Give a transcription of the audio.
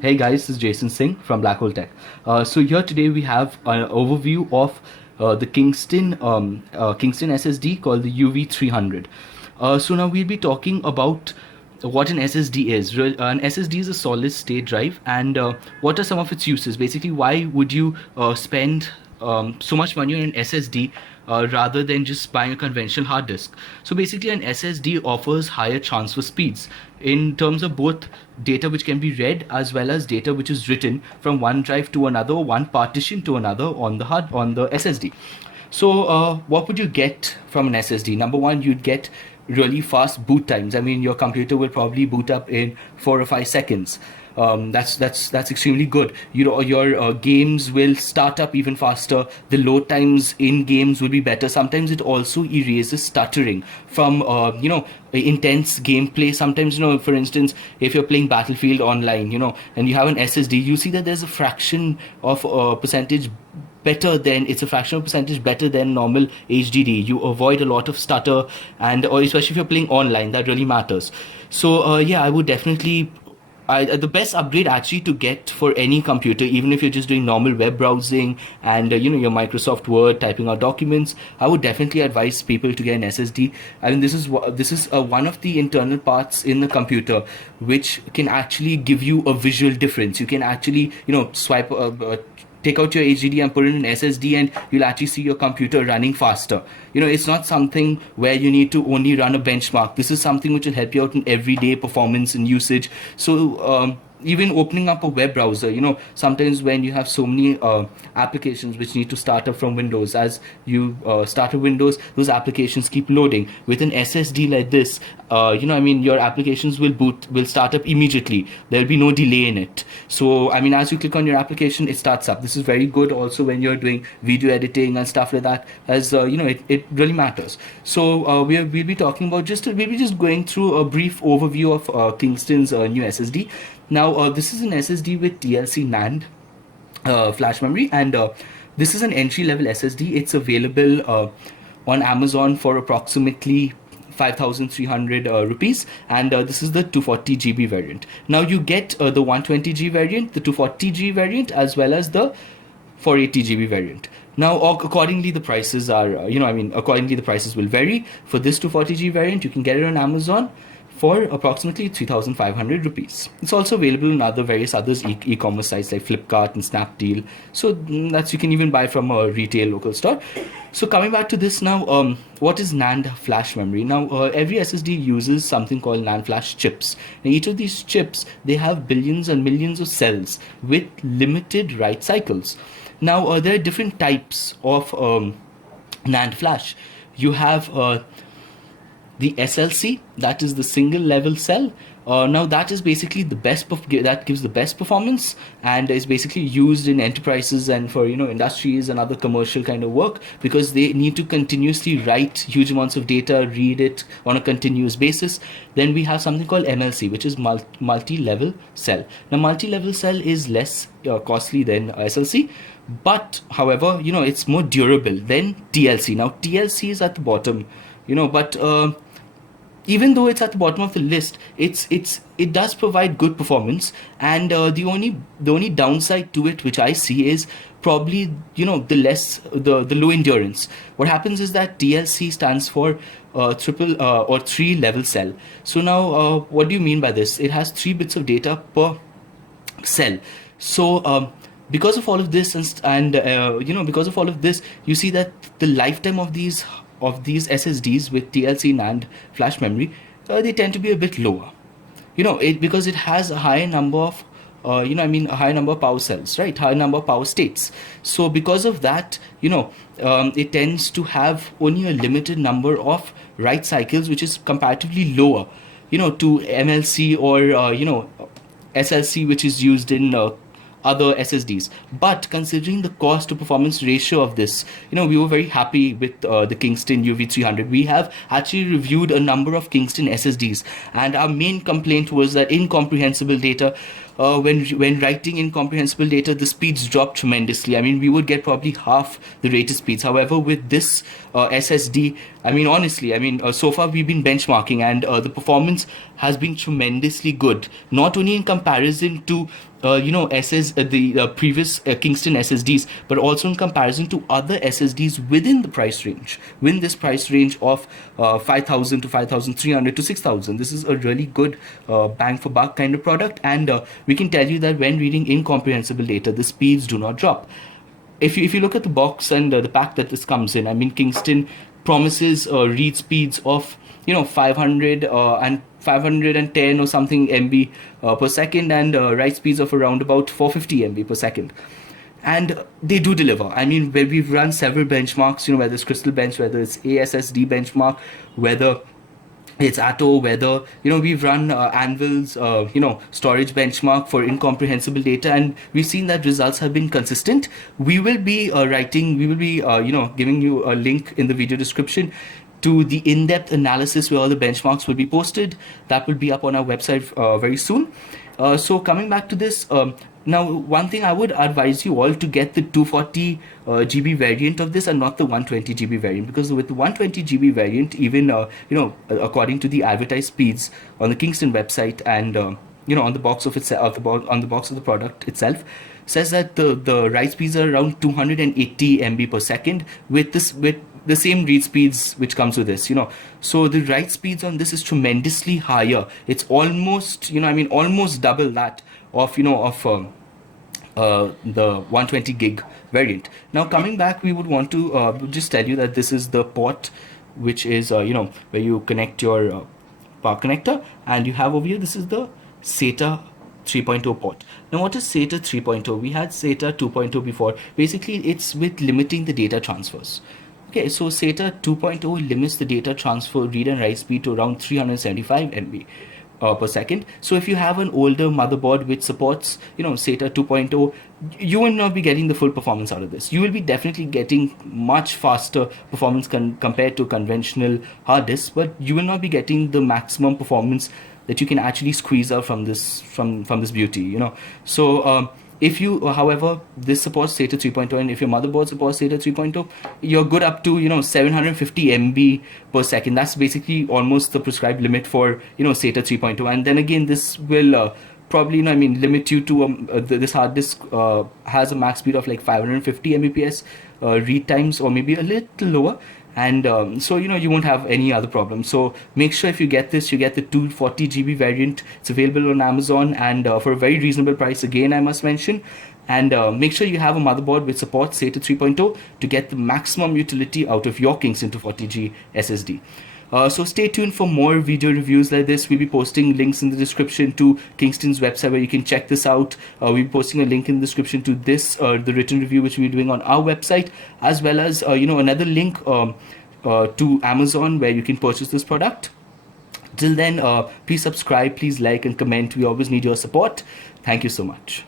Hey guys, this is Jason Singh from Black Hole Tech. So here today we have an overview of the Kingston SSD called the UV300. So now we'll be talking about what an SSD is. An SSD is a solid state drive, and what are some of its uses? Basically, why would you spend so much money on an SSD rather than just buying a conventional hard disk? So basically, an SSD offers higher transfer speeds in terms of both data which can be read as well as data which is written from one drive to another, one partition to another on the SSD. So what would you get from an SSD? Number one, you'd get really fast boot times. I mean, your computer will probably boot up in 4 or 5 seconds. That's extremely good. Your games will start up even faster. The load times in games will be better. Sometimes it also erases stuttering from intense gameplay. Sometimes, for instance, if you're playing Battlefield online, and you have an SSD, you see that there's a fraction of percentage better than it's a fractional percentage better than normal HDD. You avoid a lot of stutter, and or especially if you're playing online, that really matters. So yeah, I would definitely. The best upgrade actually to get for any computer, even if you're just doing normal web browsing and your Microsoft Word typing out documents, I would definitely advise people to get an SSD. I mean, this is one of the internal parts in the computer which can actually give you a visual difference. You can actually swipe take out your HDD and put it in an SSD, and you'll actually see your computer running faster. It's not something where you need to only run a benchmark. This is something which will help you out in everyday performance and usage. So even opening up a web browser, sometimes when you have so many applications which need to start up from Windows, as you start up Windows, those applications keep loading. With an SSD like this, your applications will start up immediately. There'll be no delay in it. So as you click on your application, it starts up. This is very good also when you're doing video editing and stuff like that, as it really matters. So we'll be talking about we'll be just going through a brief overview of Kingston's new SSD. Now, this is an SSD with TLC NAND flash memory, and this is an entry-level SSD. It's available on Amazon for approximately 5,300 rupees, and this is the 240 GB variant. Now you get the 120 GB variant, the 240 GB variant, as well as the 480 GB variant. Now, accordingly, the prices are, accordingly the prices will vary. For this 240 GB variant, you can get it on Amazon for approximately 3,500 rupees. It's also available in various other e-commerce sites like Flipkart and Snapdeal. So that's, you can even buy from a retail local store. So coming back to this now, what is NAND flash memory? Now, every SSD uses something called NAND flash chips. Now, each of these chips, they have billions and millions of cells with limited write cycles. Now, there are different types of NAND flash. You have the SLC, that is the single level cell. Now that is basically that gives the best performance, and is basically used in enterprises and for industries and other commercial kind of work, because they need to continuously write huge amounts of data, read it on a continuous basis. Then we have something called MLC, which is multi-level cell. Now multi-level cell is less costly than SLC, but however it's more durable than TLC. Now TLC is at the bottom, but even though it's at the bottom of the list, it does provide good performance, and the only downside to it, which I see, is probably the low endurance. What happens is that TLC stands for triple or 3-level cell. So now what do you mean by this? It has 3 bits of data per cell. So because of all of this, because of all of this, you see that the lifetime of these SSDs with TLC NAND flash memory, they tend to be a bit lower. Because it has a high number of a high number of power cells, right? High number of power states. So because of that, it tends to have only a limited number of write cycles, which is comparatively lower, to MLC or SLC, which is used in other SSDs. But considering the cost to performance ratio of this, we were very happy with the Kingston UV300. We have actually reviewed a number of Kingston SSDs, and our main complaint was that incomprehensible data, when writing incomprehensible data, the speeds drop tremendously. We would get probably half the rated speeds. However, with this SSD, I mean, honestly, I mean, so far we've been benchmarking, and the performance has been tremendously good. Not only in comparison to the previous Kingston SSDs, but also in comparison to other SSDs within the price range, within this price range of 5,000 to 5,300 to 6,000. This is a really good bang for buck kind of product, and we can tell you that when reading incomprehensible data, the speeds do not drop. If you look at the box and the pack that this comes in, I mean, Kingston promises read speeds of 500 and 510 or something MB per second, and write speeds of around about 450 MB per second. And they do deliver. I mean, where we've run several benchmarks, whether it's Crystal Bench, whether it's ASSD benchmark, whether it's Atto, whether we've run Anvil's storage benchmark for incomprehensible data, and we've seen that results have been consistent. We will be giving you a link in the video description to the in-depth analysis where all the benchmarks will be posted. That will be up on our website very soon. So coming back to this, now one thing I would advise you all to get the 240 GB variant of this and not the 120 GB variant, because with the 120 GB variant, even according to the advertised speeds on the Kingston website and on the box of itself, on the box of the product itself, says that the write speeds are around 280 MB per second with the same read speeds which comes with this. So the write speeds on this is tremendously higher. It's almost almost double that of the 120 gig variant. Now coming back, we would want to just tell you that this is the port which is where you connect your power connector, and you have over here, this is the SATA 3.0 port. Now what is SATA 3.0? We had SATA 2.0 before. Basically it's with limiting the data transfers. Okay, so SATA 2.0 limits the data transfer read and write speed to around 375 MB per second. So if you have an older motherboard which supports SATA 2.0, you will not be getting the full performance out of this. You will be definitely getting much faster performance compared to conventional hard disks, but you will not be getting the maximum performance that you can actually squeeze out from this beauty. So if you, however, this supports SATA 3.0, and if your motherboard supports SATA 3.0, you're good up to 750 MB per second. That's basically almost the prescribed limit for SATA 3.0. And then again, this will probably limit you to this hard disk has a max speed of like 550 Mbps read times, or maybe a little lower. And so you won't have any other problem. So make sure if you get this, you get the 240 GB variant. It's available on Amazon, and for a very reasonable price, again I must mention. And make sure you have a motherboard which supports SATA 3.0 to get the maximum utility out of your Kingston 240G SSD. So stay tuned for more video reviews like this. We'll be posting links in the description to Kingston's website where you can check this out. We'll be posting a link in the description to this, the written review which we're doing on our website, as well as another link to Amazon where you can purchase this product. Till then, please subscribe, please like and comment. We always need your support. Thank you so much.